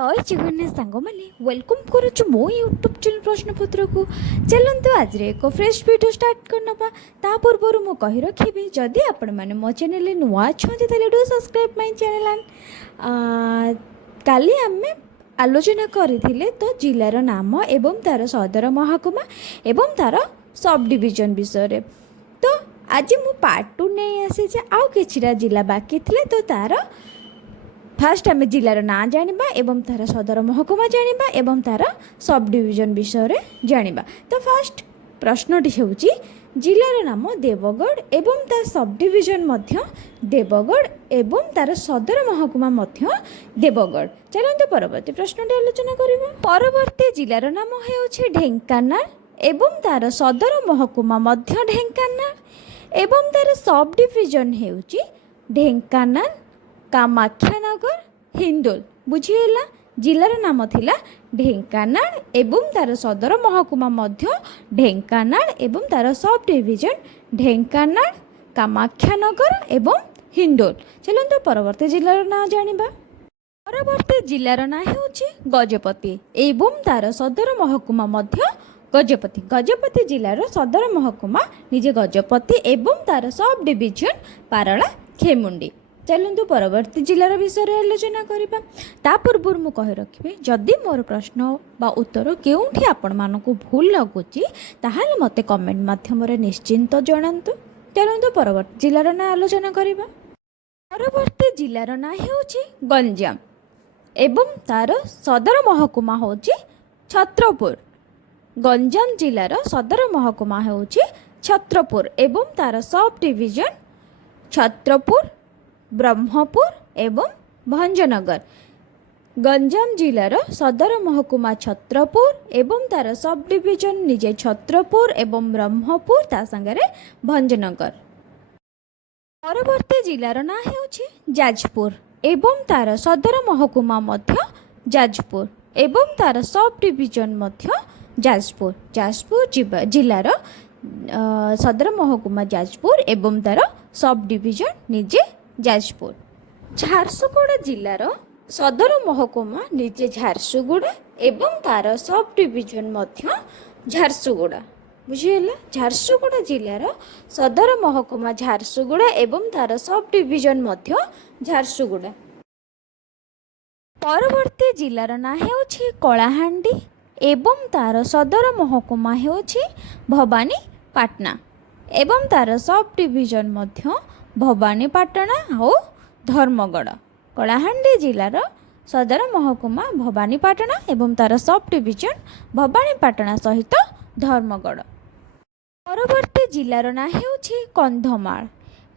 जय जगन्नाथ सांग मैंने वेलकम करुचु मो यूट्यूब चैनल प्रश्नपत्र को चलतु आज एक फ्रेश वीडियो स्टार्ट करनबा ता पूर्व मु कहि रखिबी जदि आपण माने मो चैनल नुआ छथि तले डू सब्सक्राइब माय चैनल काली आमे आलोचना करथिले तो जिलार नाम एवं तार सदर महकुमा एवं तार सब डिवीजन विषय रे तो आज मु पार्ट 2 नै आसे जे आउ किछिरा जिला बाकी थिले तो तार फास्ट आम जिलार ना जानिबा एवं तार सदर महकुमा जानिबा एवं तार सब डिवीजन विषय रे जानिबा। तो फास्ट प्रश्नटी होउची जिलार नाम देवगढ़ एवं तार सब डिवीजन मध्य देवगढ़ एवं तार सदर महकुमा मध्य देवगढ़। चलंतु परवर्ती प्रश्नटी आलोचना करिबा। परवर्ती जिलार नाम हेउची ढेंकानाल एवं तार सदर महकुमा मध्य ढेंकानाल एवं तार सब डिवीजन हेउची ढेंकानाल कामाख्यानगर हिंदोल। बुझीगला जिलार नाम थिला ढेंकानाल एवं तार सदर महकुमा मध्य ढेंकानाल एवं तार सब डिवीजन ढेंकानाल कामाख्यानगर एवं हिंदोल। चलंतु परवर्ती जिलार ना जानिबा। परवर्ती जिलार ना हेउची गजपति एवं तार सदर महकुमा मध्य गजपति। गजपति जिलार सदर महकुमा निजे गजपति एवं तार सब डिवीजन पारला खेमुंडी। चलतु परवर्ती जिलार विषय आलोचना करबा। ता पूर्व मु कहि रखिबे जदि मोर प्रश्न बा उत्तर केउठी आपण मानको भूल लगुची ताहाले मते कमेंट माध्यम रे निश्चिंत जणांतु। चलतु परवर्ती जिलार ना आलोचना करबा। परवर्ती जिलार ना हेउची गंजाम एवं तार सदर महकुमा होची छत्रपुर। गंजाम जिलार सदर महकुमा हेउची छत्रपुर एवं तार सब डिवीजन छत्रपुर ब्रह्मपुर एवं भंजनगर। गंजाम जिलार सदर महकुमा छत्रपुर एवं तार सब डिवीजन निजे छत्रपुर एवं ब्रह्मपुर ता संगरे भंजनगर। परवर्ती जिलार ना हेउची जाजपुर एवं तार सदर महकुमा मध्य जाजपुर एवं तार सब डिवीजन मध्य जाजपुर। जाजपुर जिलार सदर महकुमा जाजपुर एवं तार सब डिवीजन निजे जाजपुर। झारसुगुड़ा जिलार सदर महकुमा निजे झारसुगुड़ा एवं तार सब डिवीजन मध्य झारसुगुड़ा। बुझीगला झारसुगुड़ा जिलार सदर महकुमा झारसुगुड़ा एवं तार सब डिवीजन मध्य झारसुगुड़ा। परवर्ती जिलार ना हेउछि कलाहांडी एवं तार सदर महकुमा हेउछि भवानीपाटना एवं तार सब डिवीजन मध्य भवानीपाटना और धर्मगढ़। कलाहांडी जिलार सदर महकुमा भवानीपाटना एवं तार सब डिवीजन भवानीपाटना सहित धर्मगढ़। परवर्ती जिलार ना हेउछि कंधमाल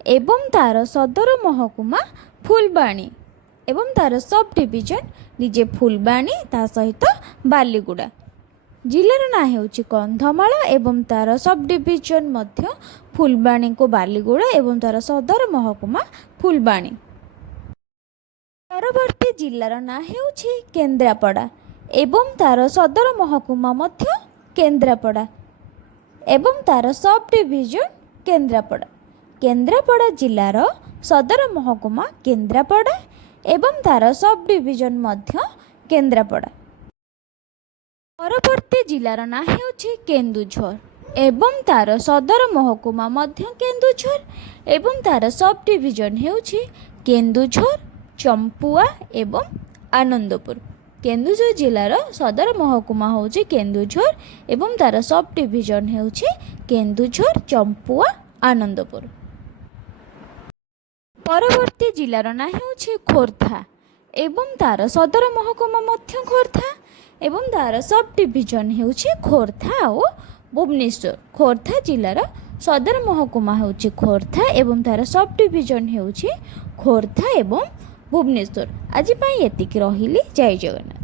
एवं तार सदर महकुमा फुलबाणी एवं तार सब डिवीजन निजे फुलबाणी ता सहित बालीगुड़ा। जिलार ना हेउछि कंधमाल एवं तार सब डिवीजन मध्य फुलबाणी को बालीगुड़ा एवं तार सदर महकुमा फुलबाणी। परवर्ती जिलार ना हेउछि केन्द्रापड़ा एवं तार सदर महकुमा मध्य केन्द्रापड़ा एवं तार सब डिवीजन केन्द्रापड़ा। केन्द्रापड़ा जिलार सदर महकुमा केन्द्रापड़ा एवं तार सब डिवीजन मध्य केन्द्रापड़ा। परवर्ती जिलार ना हेउछि केन्दुझर एवं तार सदर महकुमा मध्य केन्दुझर एवं तार सब डिवीजन हेउछि केन्दुझर चंपुआ एवं आनंदपुर। केन्दुझर जिलार सदर महकुमा होछि केन्दुझर एवं तार सब डिवीजन हेउछि केन्दुझर चंपुआ आनंदपुर। परवर्ती जिलार ना हेउछि खोर्धा एवं तार सदर महकुमा मध्य खोर्धा एवं तार सब डिवीजन हेउछि खोर्धा और भुवनेश्वर। खोर्धा जिलार सदर महकुमा हेउछि खोर्धा एवं तार सब डिवीजन हेउछि खोर्धा एवं भुवनेश्वर। आज एतिकी रहिली। जय जगन्नाथ।